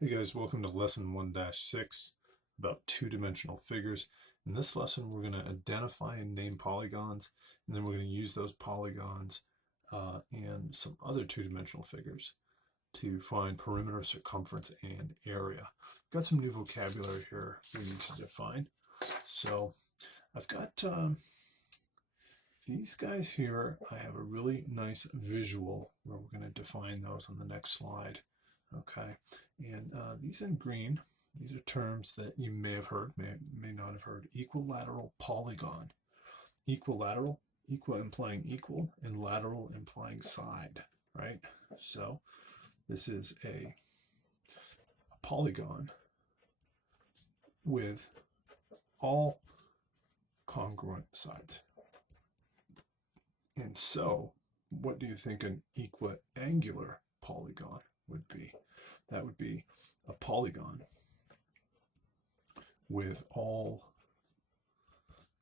Hey guys, welcome to lesson 1-6 about two-dimensional figures. In this lesson, we're going to identify and name polygons, and then we're going to use those polygons and some other two-dimensional figures to find perimeter, circumference, and area. Got some new vocabulary here we need to define. So I've got these guys here. I have a really nice visual where we're going to define those on the next slide. Okay, and these in green, these are terms that you may have heard, may not have heard. Equilateral polygon. Equilateral, equal implying equal, and lateral implying side, right? So this is a polygon with all congruent sides. And so, what do you think an equiangular polygon would be? That would be a polygon with all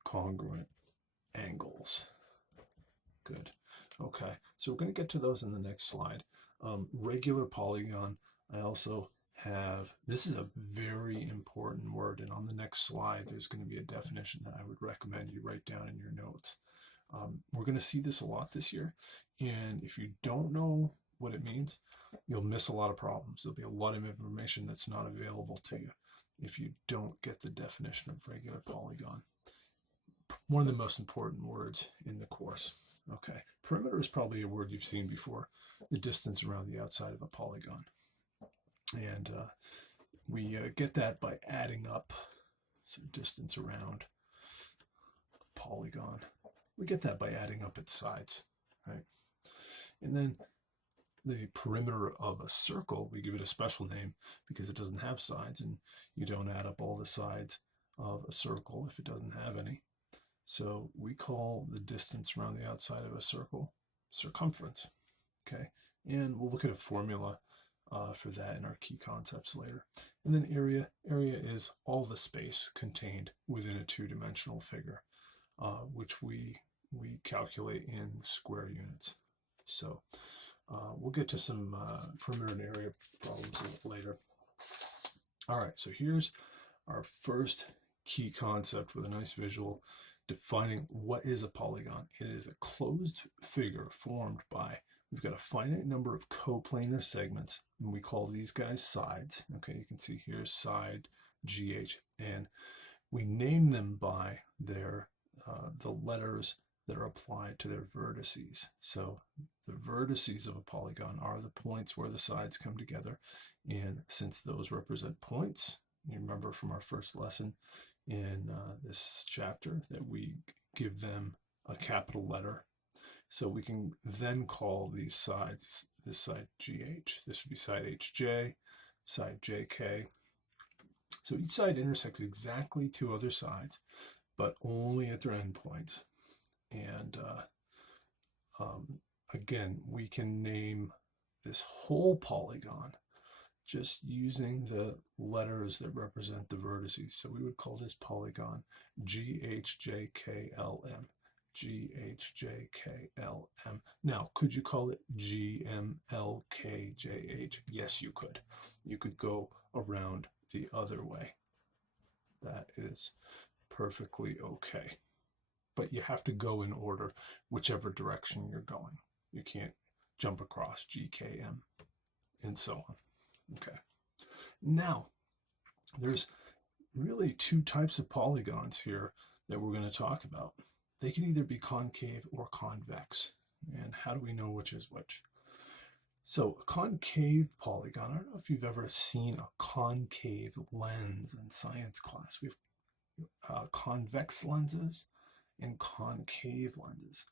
congruent angles. Good. Okay, so we're going to get to those in the next slide. Regular polygon, I also have, this is a very important word, and on the next slide there's going to be a definition that I would recommend you write down in your notes. We're going to see this a lot this year, and if you don't know what it means, you'll miss a lot of problems. There'll be a lot of information that's not available to you if you don't get the definition of regular polygon. One of the most important words in the course. Okay, perimeter is probably a word you've seen before, the distance around the outside of a polygon. And we get that by adding up, so distance around a polygon. We get that by adding up its sides, right? And then the perimeter of a circle, we give it a special name because it doesn't have sides, and you don't add up all the sides of a circle if it doesn't have any. So we call the distance around the outside of a circle circumference, okay? And we'll look at a formula for that in our key concepts later. And then area is all the space contained within a two-dimensional figure, which we calculate in square units. So we'll get to some perimeter and area problems later. All right, so here's our first key concept with a nice visual defining what is a polygon. It is a closed figure formed by, we've got a finite number of coplanar segments, and we call these guys sides. Okay, you can see here's side, GH, and we name them by their the letters that are applied to their vertices. So the vertices of a polygon are the points where the sides come together, and since those represent points, you remember from our first lesson in this chapter that we give them a capital letter. So we can then call these sides, this side GH, this would be side HJ, side JK. So each side intersects exactly two other sides, but only at their endpoints. And again, we can name this whole polygon just using the letters that represent the vertices. So we would call this polygon GHJKLM. GHJKLM. Now, could you call it GMLKJH? Yes, you could. You could go around the other way. That is perfectly okay. But you have to go in order, whichever direction you're going. You can't jump across GKM and so on. Okay. Now, there's really two types of polygons here that we're going to talk about. They can either be concave or convex. And how do we know which is which? So a concave polygon, I don't know if you've ever seen a concave lens in science class. We have convex lenses and concave lenses.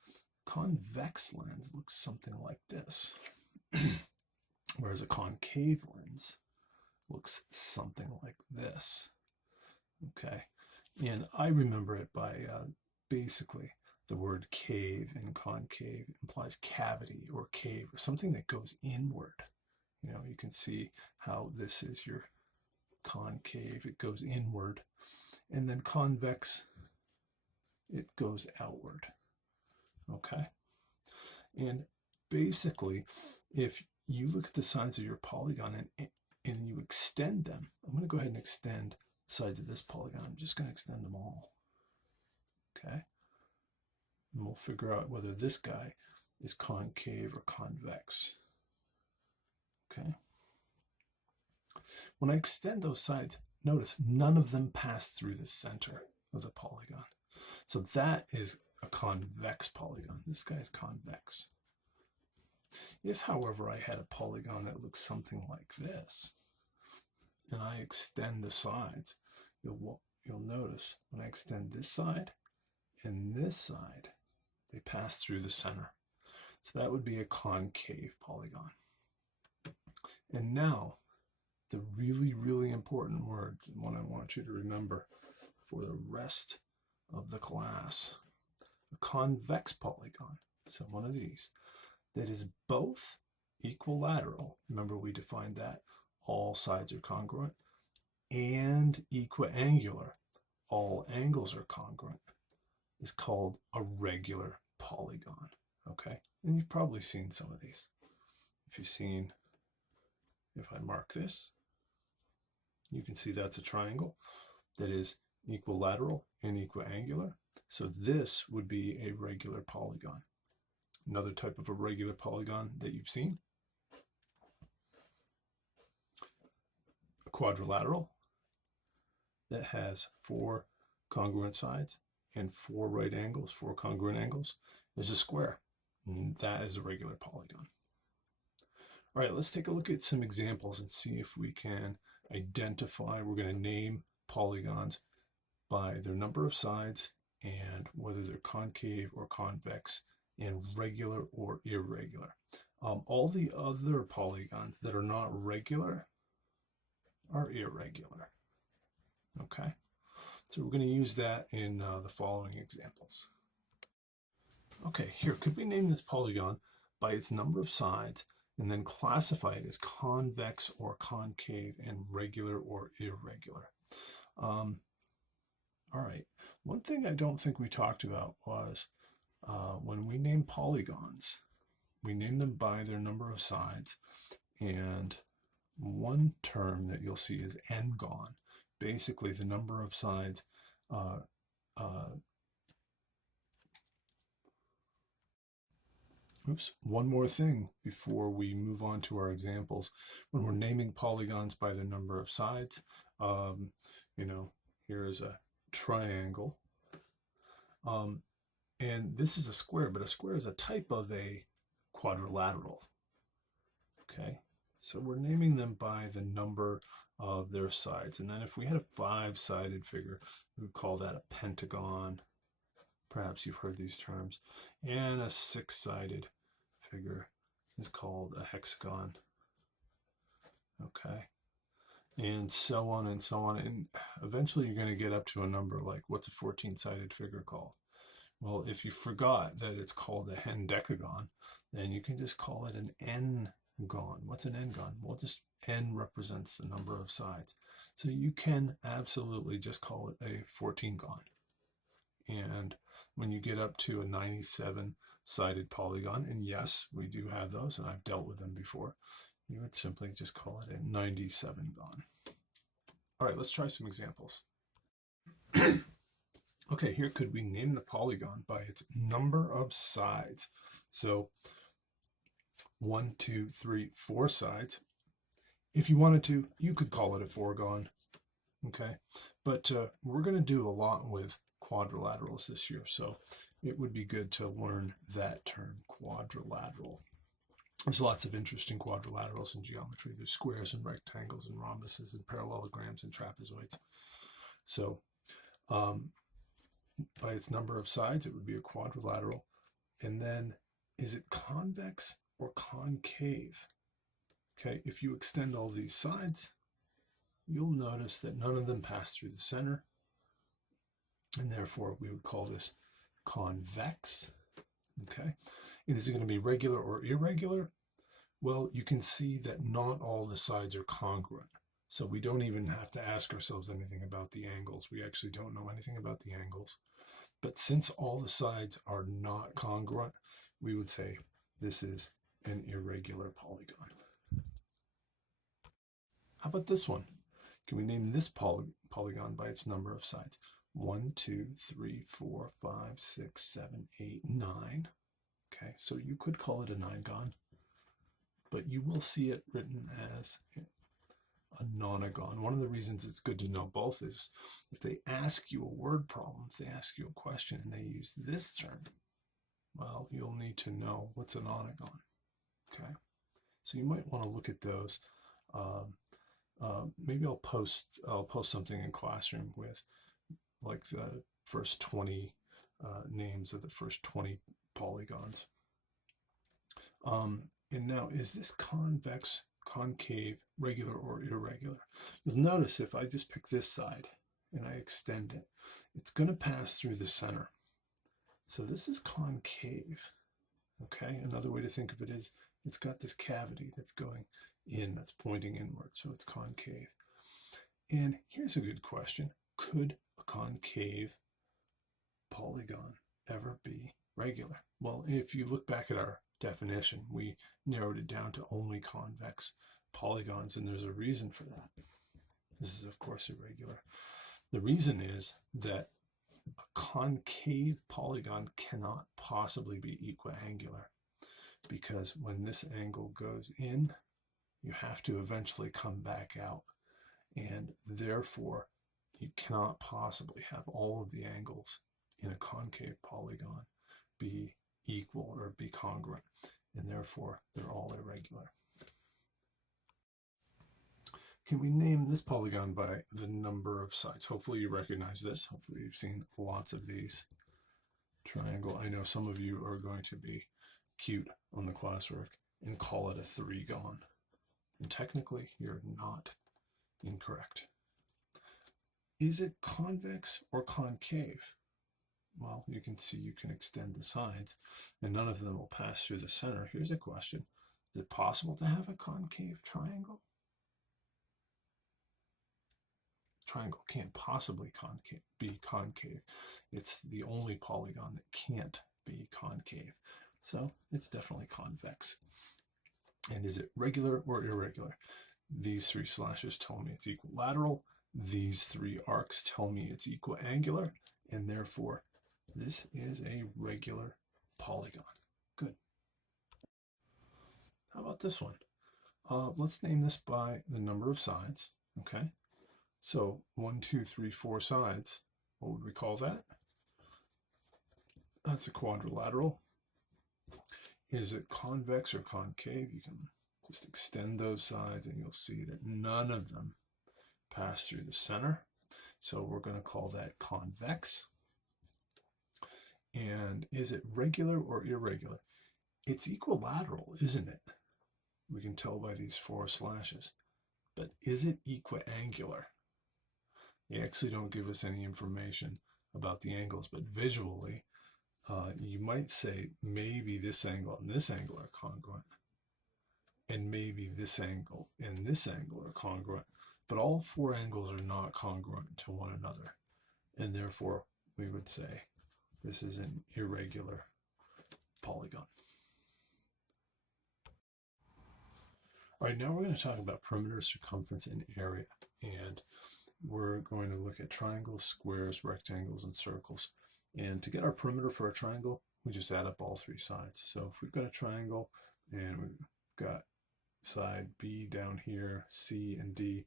Convex lens looks something like this, whereas a concave lens looks something like this. Okay, and I remember it by basically the word cave and concave implies cavity or cave or something that goes inward. You know, you can see how this is your concave, it goes inward, and then convex, it goes outward. Okay, and basically if you look at the sides of your polygon and and you extend them. I'm going to go ahead and extend sides of this polygon. I'm just going to extend them all. Okay. And we'll figure out whether this guy is concave or convex. Okay. When I extend those sides, notice none of them pass through the center of the polygon. So that is a convex polygon. This guy is convex. If, however, I had a polygon that looks something like this, and I extend the sides, you'll notice when I extend this side and this side, they pass through the center. So that would be a concave polygon. And now, the really, really important word, one I want you to remember for the rest of the class, a convex polygon, so one of these, that is both equilateral, remember we defined that, all sides are congruent, and equiangular, all angles are congruent, is called a regular polygon, okay? And you've probably seen some of these. If I mark this, you can see that's a triangle that is equilateral and equiangular. So this would be a regular polygon. Another type of a regular polygon that you've seen, a quadrilateral that has 4 congruent sides and 4 right angles, 4 congruent angles, is a square. And that is a regular polygon. All right, let's take a look at some examples and see if we can identify. We're going to name polygons by their number of sides and whether they're concave or convex and regular or irregular. All the other polygons that are not regular are irregular. Okay, so we're going to use that in the following examples. Okay, here, could we name this polygon by its number of sides and then classify it as convex or concave and regular or irregular? All right, one thing I don't think we talked about was when we name polygons, we name them by their number of sides, and one term that you'll see is n-gon. Basically, the number of sides one more thing before we move on to our examples. When we're naming polygons by their number of sides, here is a triangle. And this is a square, but a square is a type of a quadrilateral. Okay, so we're naming them by the number of their sides. And then if we had a 5-sided figure, we would call that a pentagon. Perhaps you've heard these terms. And a 6-sided figure is called a hexagon. Okay, and so on and so on. And eventually you're going to get up to a number like, what's a 14-sided figure called? Well, if you forgot that it's called a hendecagon, then you can just call it an n-gon. What's an n-gon? Well, just n represents the number of sides. So you can absolutely just call it a 14-gon. And when you get up to a 97-sided polygon, and yes, we do have those, and I've dealt with them before, you would simply just call it a 97-gon. All right, let's try some examples. Okay, here could we name the polygon by its number of sides? So 1, 2, 3, 4 sides. If you wanted to, you could call it a 4-gon. Okay, but we're going to do a lot with quadrilaterals this year, so it would be good to learn that term, quadrilateral. There's lots of interesting quadrilaterals in geometry. There's squares and rectangles and rhombuses and parallelograms and trapezoids. So by its number of sides, it would be a quadrilateral. And then, is it convex or concave? Okay, if you extend all these sides, you'll notice that none of them pass through the center, and therefore we would call this convex. Okay, and is it going to be regular or irregular? Well, you can see that not all the sides are congruent, so we don't even have to ask ourselves anything about the angles. We actually don't know anything about the angles, but since all the sides are not congruent, we would say this is an irregular polygon. How about this one? Can we name this polygon by its number of sides? 1, 2, 3, 4, 5, 6, 7, 8, 9. Okay, so you could call it a nigon, but you will see it written as a nonagon. One of the reasons it's good to know both is if they ask you a word problem, if they ask you a question and they use this term, well, you'll need to know what's a nonagon. Okay, so you might want to look at those. Maybe I'll post something in Classroom with like the first 20 names of the first 20 polygons. And now, is this convex, concave, regular, or irregular? You'll notice if I just pick this side and I extend it, it's going to pass through the center. So this is concave. Okay, another way to think of it is it's got this cavity that's going in, that's pointing inward, so it's concave. And here's a good question. Could a concave polygon ever be regular? Well, if you look back at our definition, we narrowed it down to only convex polygons, and there's a reason for that. This is, of course, irregular. The reason is that a concave polygon cannot possibly be equiangular, because when this angle goes in, you have to eventually come back out, and therefore you cannot possibly have all of the angles in a concave polygon be equal or be congruent, and therefore they're all irregular. Can we name this polygon by the number of sides? Hopefully you recognize this. Hopefully you've seen lots of these. Triangle. I know some of you are going to be cute on the classwork and call it a threegon. And technically, you're not incorrect. Is it convex or concave? Well, you can see you can extend the sides, and none of them will pass through the center. Here's a question. Is it possible to have a concave triangle? Triangle can't possibly be concave. It's the only polygon that can't be concave. So it's definitely convex. And is it regular or irregular? These three slashes tell me it's equilateral. These three arcs tell me it's equiangular, and therefore this is a regular polygon. Good. How about this one? Let's name this by the number of sides. Okay. So 1, 2, 3, 4 sides. What would we call that? That's a quadrilateral. Is it convex or concave? You can just extend those sides and you'll see that none of them pass through the center. So we're going to call that convex. And is it regular or irregular? It's equilateral, isn't it? We can tell by these 4 slashes. But is it equiangular? They actually don't give us any information about the angles, but visually, you might say maybe this angle and this angle are congruent, and maybe this angle and this angle are congruent, but all 4 angles are not congruent to one another, and therefore we would say this is an irregular polygon. All right, now we're going to talk about perimeter, circumference, and area, and we're going to look at triangles, squares, rectangles, and circles. And to get our perimeter for a triangle, we just add up all 3 sides. So if we've got a triangle and we've got side B down here, C and D,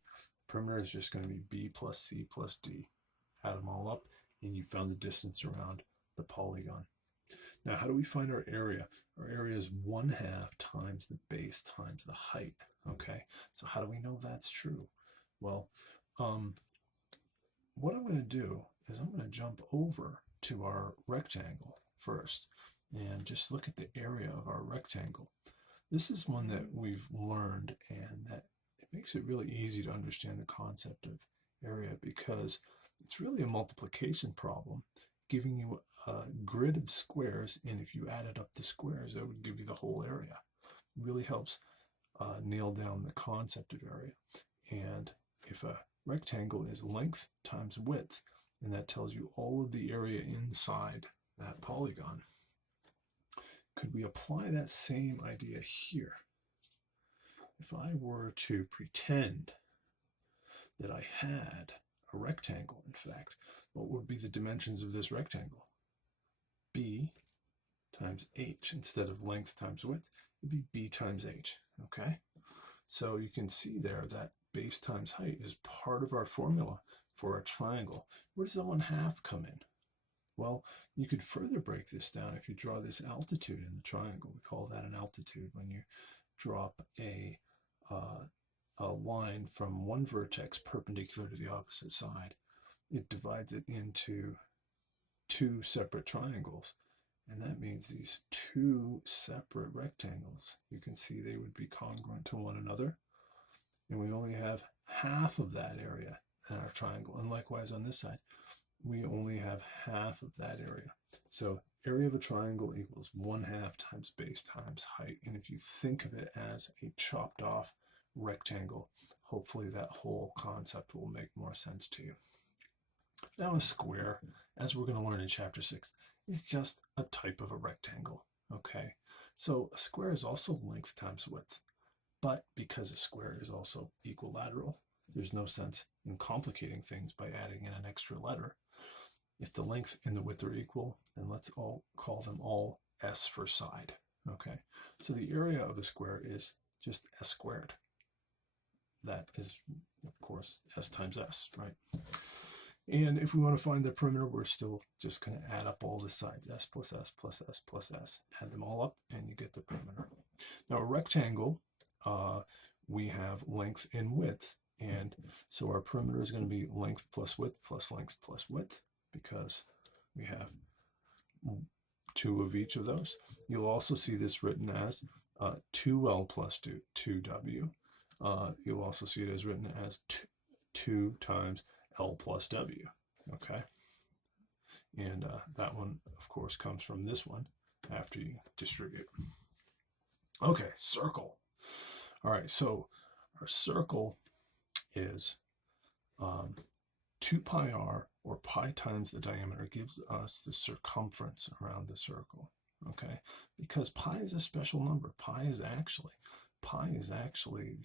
perimeter is just going to be B plus C plus D. Add them all up, and you found the distance around the polygon. Now, how do we find our area? Our area is 1/2 times the base times the height. Okay, so how do we know that's true? Well, what I'm going to do is I'm going to jump over to our rectangle first and just look at the area of our rectangle. This is one that we've learned, and that it makes it really easy to understand the concept of area, because it's really a multiplication problem, giving you a grid of squares, and if you added up the squares, that would give you the whole area. It really helps nail down the concept of area. And if a rectangle is length times width, and that tells you all of the area inside that polygon. Could we apply that same idea here? If I were to pretend that I had a rectangle, in fact, what would be the dimensions of this rectangle? B times h. Instead of length times width, it'd be b times h, okay? So you can see there that base times height is part of our formula for a triangle. Where does the 1/2 come in? Well, you could further break this down if you draw this altitude in the triangle. We call that an altitude when you drop a line from one vertex perpendicular to the opposite side. It divides it into two separate triangles, and that means these two separate rectangles, you can see they would be congruent to one another, and we only have half of that area in our triangle. And likewise on this side, we only have half of that area. So area of a triangle equals 1/2 times base times height. And if you think of it as a chopped off rectangle, hopefully that whole concept will make more sense to you. Now a square, as we're going to learn in chapter 6, is just a type of a rectangle, okay? So a square is also length times width, but because a square is also equilateral, there's no sense in complicating things by adding in an extra letter. If the length and the width are equal, then let's all call them all s for side, okay? So the area of a square is just s squared. That is, of course, s times s, right? And if we want to find the perimeter, we're still just going to add up all the sides, s plus s plus s plus s. Add them all up, and you get the perimeter. Now, a rectangle, we have length and width, and so our perimeter is going to be length plus width plus length plus width, because we have two of each of those. You'll also see this written as 2L plus 2W. You'll also see it as written as 2 times L plus W, okay? And that one, of course, comes from this one after you distribute. Okay, circle. All right, so our circle is 2 pi r, or pi times the diameter, gives us the circumference around the circle, okay? Because pi is a special number. Pi is actually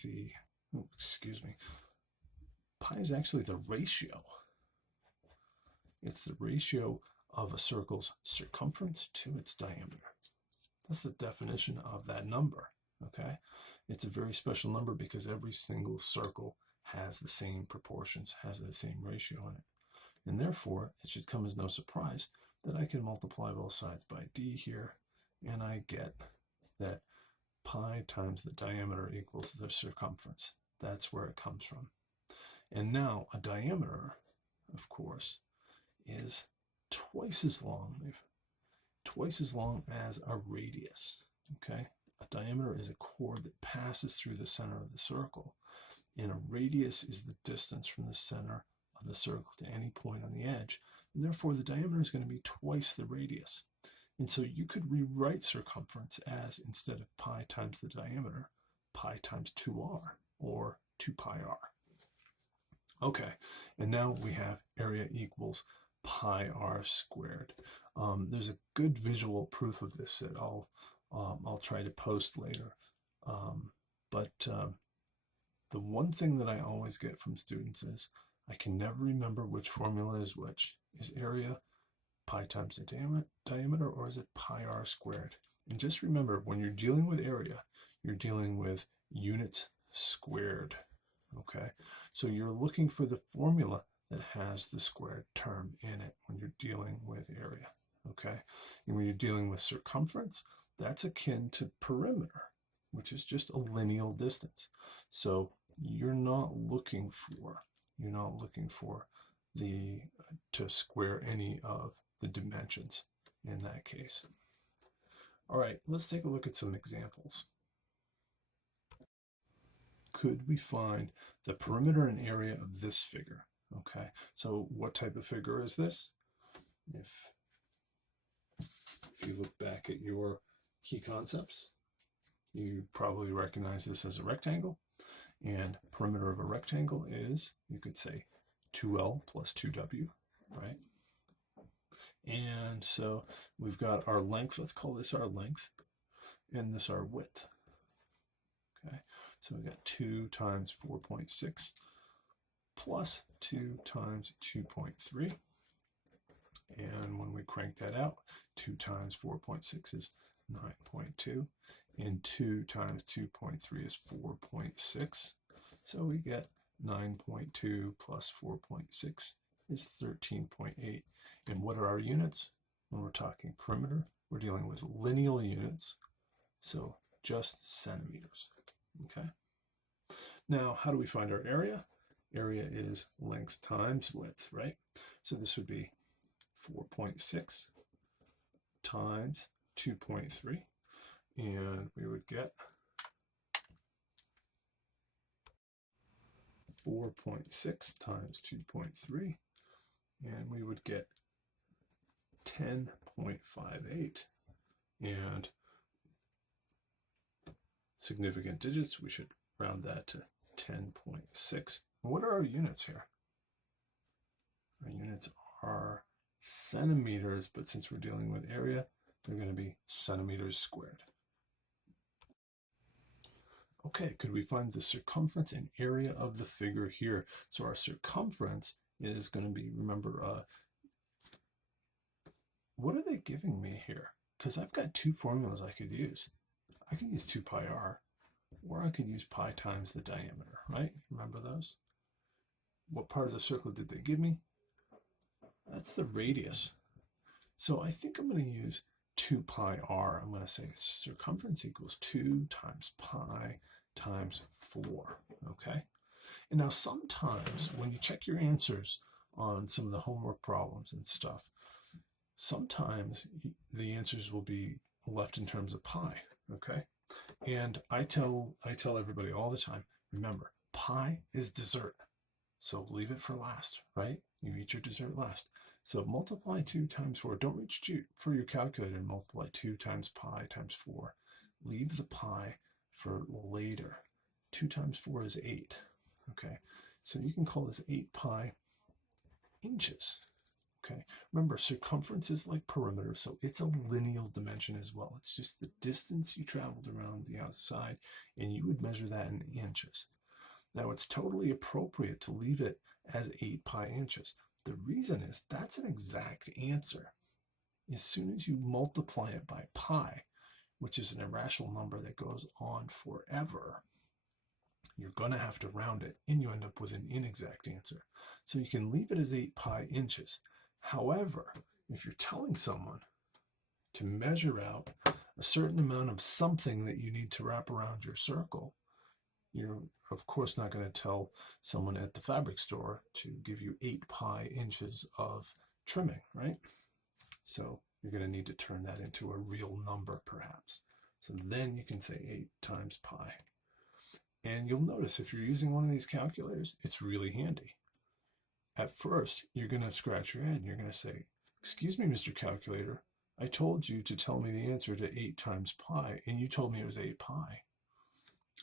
the, pi is actually the ratio. It's the ratio of a circle's circumference to its diameter. That's the definition of that number, okay? It's a very special number because every single circle has the same proportions, has the same ratio in it. And therefore, it should come as no surprise that I can multiply both sides by d here, and I get that pi times the diameter equals the circumference. That's where it comes from. And now a diameter, of course, is twice as long as a radius, okay? A diameter is a chord that passes through the center of the circle, and a radius is the distance from the center of the circle to any point on the edge, and therefore the diameter is going to be twice the radius. And so you could rewrite circumference as, instead of pi times the diameter, pi times 2r, or 2 pi r. Okay, and now we have area equals pi r squared. There's a good visual proof of this that I'll try to post later. But the one thing that I always get from students is I can never remember which formula is which. Is area pi times the diameter, or is it pi r squared? And just remember, when you're dealing with area, you're dealing with units squared, okay? So you're looking for the formula that has the squared term in it when you're dealing with area, okay? And when you're dealing with circumference, that's akin to perimeter, which is just a lineal distance. So you're not looking for to square any of the dimensions in that case. All right, let's take a look at some examples. Could we find the perimeter and area of this figure? Okay, so what type of figure is this? If you look back at your key concepts, you probably recognize this as a rectangle, and perimeter of a rectangle is, you could say, 2L plus 2W, right? And so we've got our length, let's call this our length, and this our width. Okay, so we got 2 times 4.6 plus 2 times 2.3. And when we crank that out, 2 times 4.6 is 9.2. And 2 times 2.3 is 4.6. So we get 9.2 plus 4.6 is 13.8. And what are our units? When we're talking perimeter, we're dealing with lineal units, so just centimeters. Okay. Now, how do we find our area? Area is length times width, right? So this would be 4.6 times 2.3, and we would get 4.6 times 2.3, and we would get 10.58. And significant digits, we should round that to 10.6. What are our units here? Our units are centimeters, but since we're dealing with area, they're going to be centimeters squared. Okay, could we find the circumference and area of the figure here? So our circumference is going to be, remember, what are they giving me here? Because I've got two formulas I could use. I could use 2 pi r, or I could use pi times the diameter, right? Remember those? What part of the circle did they give me? That's the radius. So I think I'm going to use 2 pi r. I'm going to say circumference equals 2 times pi times 4, okay? And now sometimes when you check your answers on some of the homework problems and stuff, sometimes the answers will be left in terms of pi, okay? And I tell everybody all the time, remember, pi is dessert. So leave it for last, right? You eat your dessert last. So multiply 2 times 4. Don't reach for your calculator and multiply 2 times pi times 4. Leave the pi for later. 2 times 4 is 8. Okay, so you can call this 8 pi inches. Okay, remember, circumference is like perimeter, so it's a lineal dimension as well. It's just the distance you traveled around the outside, and you would measure that in inches. Now, it's totally appropriate to leave it as 8 pi inches. The reason is that's an exact answer. As soon as you multiply it by pi, which is an irrational number that goes on forever, you're going to have to round it, and you end up with an inexact answer. So you can leave it as 8 pi inches. However, if you're telling someone to measure out a certain amount of something that you need to wrap around your circle, you're of course not going to tell someone at the fabric store to give you 8 pi inches of trimming, right? So you're going to need to turn that into a real number perhaps. So then you can say 8 times pi. And you'll notice if you're using one of these calculators, it's really handy. At first, you're going to scratch your head and you're going to say, excuse me, Mr. Calculator, I told you to tell me the answer to 8 times pi, and you told me it was 8 pi.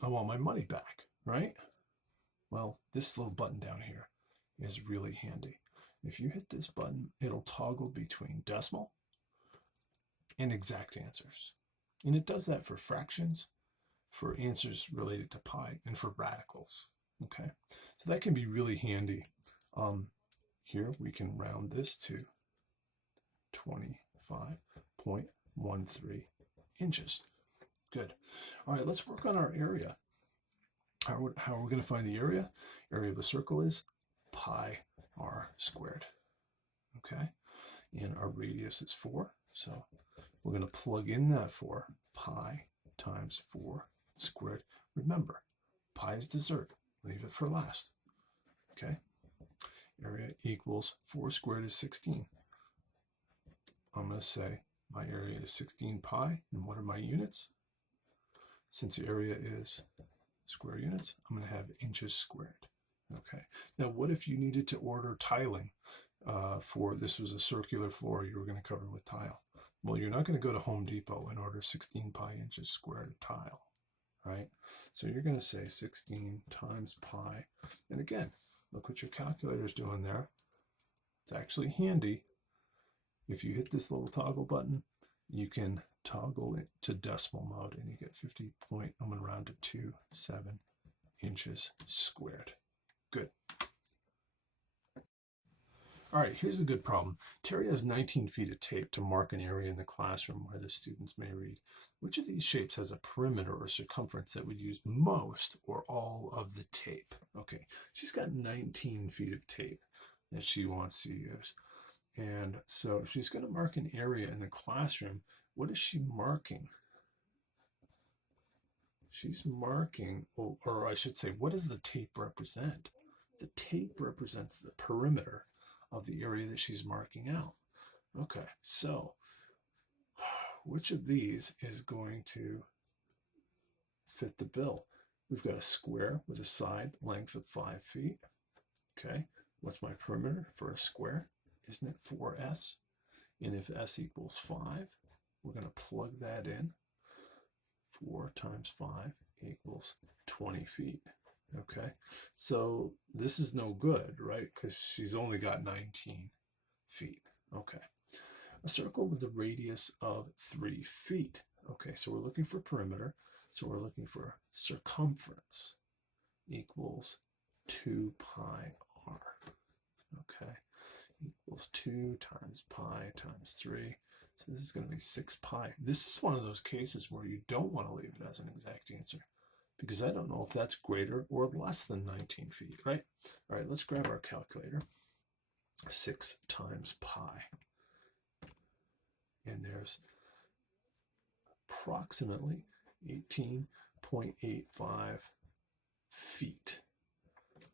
I want my money back, right? Well, this little button down here is really handy. If you hit this button, it'll toggle between decimal and exact answers. And it does that for fractions, for answers related to pi, and for radicals, okay? So that can be really handy. Here we can round this to 25.13 inches. Good. All right, let's work on our area. How are we going to find the area? Area of a circle is pi r squared. Okay, and our radius is 4, so we're going to plug in that 4. Pi times 4 squared. Remember, pi is dessert. Leave it for last. Okay. Area equals 4 squared is 16. I'm going to say my area is 16 pi, and what are my units? Since the area is square units, I'm going to have inches squared. Okay. Now, what if you needed to order tiling for this was a circular floor you were going to cover with tile? Well, you're not going to go to Home Depot and order 16 pi inches squared tile, right? So you're going to say 16 times pi. And again, look what your calculator is doing there. It's actually handy. If you hit this little toggle button, you can toggle it to decimal mode and you get 50 point, I'm going to round to 27 inches squared. Good. All right, here's a good problem. Terry has 19 feet of tape to mark an area in the classroom where the students may read. Which of these shapes has a perimeter or circumference that would use most or all of the tape? Okay, she's got 19 feet of tape that she wants to use. And so if she's going to mark an area in the classroom, what is she marking? She's marking, or I should say, what does the tape represent? The tape represents the perimeter of the area that she's marking out. Okay, so which of these is going to fit the bill? We've got a square with a side length of 5 feet. Okay, what's my perimeter for a square? Isn't it 4s? And if s equals 5, we're going to plug that in. 4 times 5 equals 20 feet. Okay, so this is no good, right? Because she's only got 19 feet. Okay, a circle with a radius of 3 feet. Okay, so we're looking for perimeter. So we're looking for circumference equals 2 pi r. Okay, equals 2 times pi times 3. So this is going to be 6 pi. This is one of those cases where you don't want to leave it as an exact answer, because I don't know if that's greater or less than 19 feet, right? All right, let's grab our calculator. 6 times pi. And there's approximately 18.85 feet.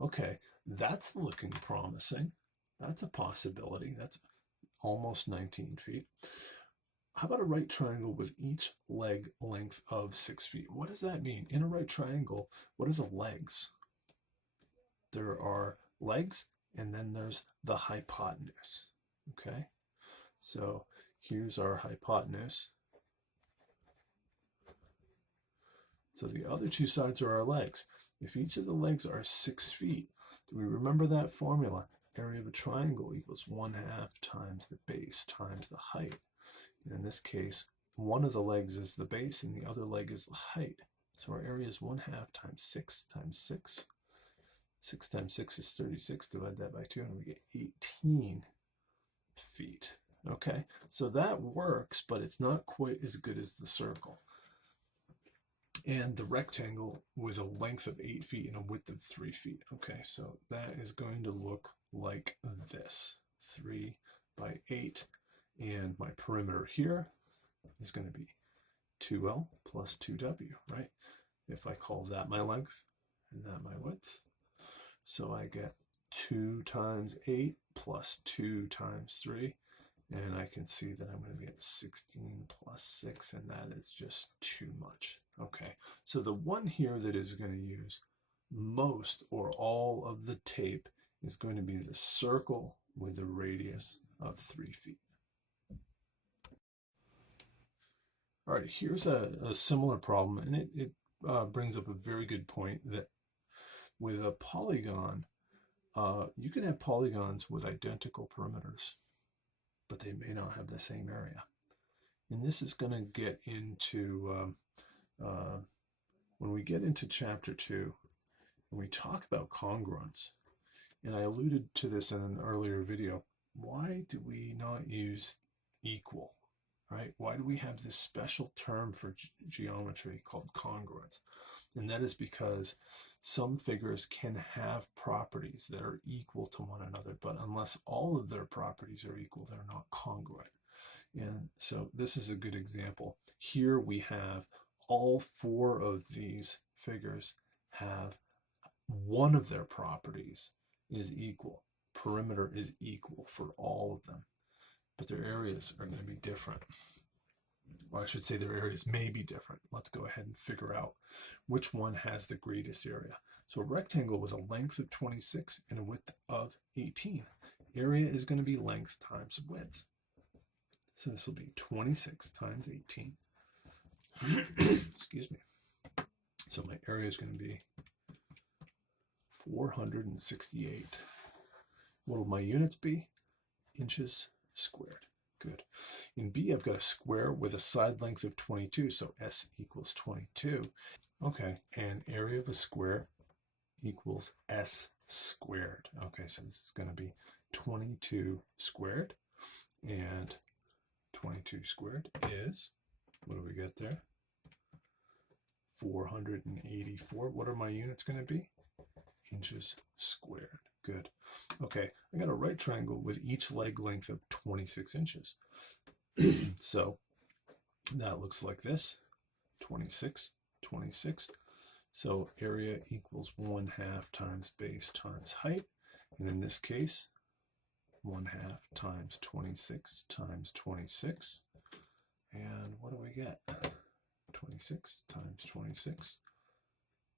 Okay, that's looking promising. That's a possibility. That's almost 19 feet. How about a right triangle with each leg length of 6 feet? What does that mean? In a right triangle, what are the legs? There are legs, and then there's the hypotenuse. Okay, so here's our hypotenuse. So the other two sides are our legs. If each of the legs are 6 feet, do we remember that formula? Area of a triangle equals 1/2 times the base times the height. And in this case, one of the legs is the base and the other leg is the height. So our area is 1/2 times 6 times 6. 6 times 6 is 36. Divide that by 2 and we get 18 feet. Okay, so that works, but it's not quite as good as the circle. And the rectangle with a length of 8 feet and a width of 3 feet. Okay, so that is going to look like this. 3 by 8. And my perimeter here is going to be 2L plus 2W, right? If I call that my length and that my width. So I get 2 times 8 plus 2 times 3. And I can see that I'm going to get 16 plus 6, and that is just too much. Okay, so the one here that is going to use most or all of the tape is going to be the circle with a radius of 3 feet. All right, here's a similar problem, and it brings up a very good point that with a polygon, you can have polygons with identical perimeters, but they may not have the same area. And this is going to get into, when we get into chapter 2, when we talk about congruence, and I alluded to this in an earlier video, why do we not use equal, right? Why do we have this special term for geometry called congruence? And that is because some figures can have properties that are equal to one another, but unless all of their properties are equal, they're not congruent. And so this is a good example. Here we have all 4 of these figures have one of their properties is equal. Perimeter is equal for all of them, but their areas are going to be different. Or I should say their areas may be different. Let's go ahead and figure out which one has the greatest area. So a rectangle with a length of 26 and a width of 18. Area is going to be length times width. So this will be 26 times 18. Excuse me. So my area is going to be 468. What will my units be? Inches squared. Good. In B, I've got a square with a side length of 22, so S equals 22. Okay, and area of a square equals S squared. Okay, so this is going to be 22 squared. And 22 squared is, what do we get there? 484. What are my units going to be? Inches squared. Good. Okay, I got a right triangle with each leg length of 26 inches. So that looks like this, 26, 26. So area equals 1/2 times base times height. And in this case, 1/2 times 26 times 26. And what do we get? 26 times 26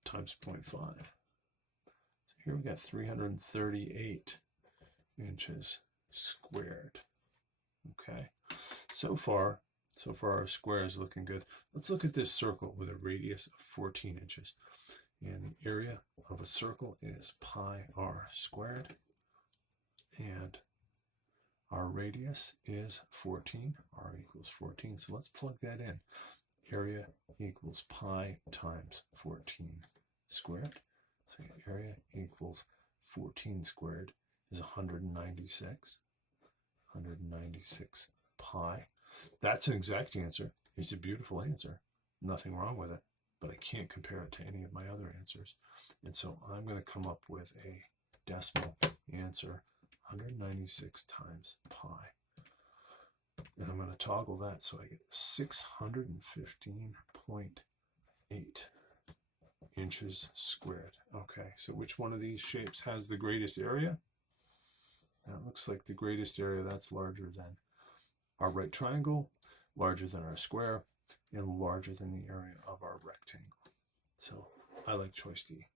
times 0.5. So here we got 338 inches squared. Okay, so far our square is looking good. Let's look at this circle with a radius of 14 inches. And the area of a circle is pi r squared. And our radius is 14. R equals 14. So let's plug that in. Area equals pi times 14 squared. So area equals 14 squared is 196. 196 pi. That's an exact answer. It's a beautiful answer. Nothing wrong with it, but I can't compare it to any of my other answers. And so I'm going to come up with a decimal answer, 196 times pi. And I'm going to toggle that so I get 615.8 inches squared. Okay, so which one of these shapes has the greatest area? That looks like the greatest area. That's larger than our right triangle, larger than our square, and larger than the area of our rectangle. So I like choice D.